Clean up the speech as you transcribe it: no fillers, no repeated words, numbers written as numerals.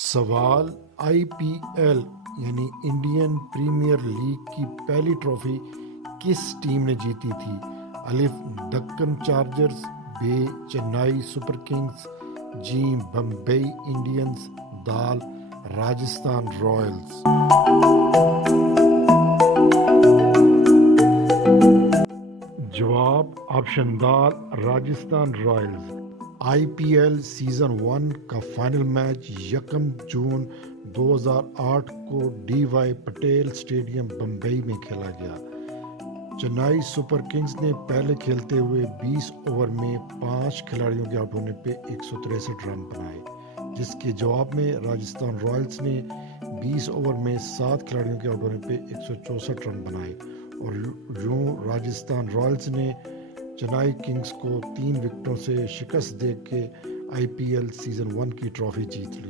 सवाल आईपीएल यानी Indian premiere league की पहली ट्रॉफी किस टीम ने जीती थी? अलिफ दक्कन चार्जर्स, बे चेन्नई सुपर किंग्स, जी बम्बई इंडियंस, दाल राजस्थान रॉयल्स। जवाब ऑप्शन दाल राजस्थान रॉयल्स। आईपीएल सीजन 1 का फाइनल मैच 1 जून 2008 को डीवाई पटेल स्टेडियम बम्बई में खेला गया। चेन्नई सुपर किंग्स ने पहले खेलते हुए 20 ओवर में 5 खिलाड़ियों के आउट होने पे 163 रन बनाए, जिसके जवाब में राजस्थान रॉयल्स ने 20 ओवर में 7 खिलाड़ियों के आउट होने पे 164 रन बनाए और यूं राजस्थान रॉयल्स ने चेन्नई किंग्स को 3 विकेटों से शिकस्त दे के आईपीएल सीजन 1 की ट्रॉफी जीत ली।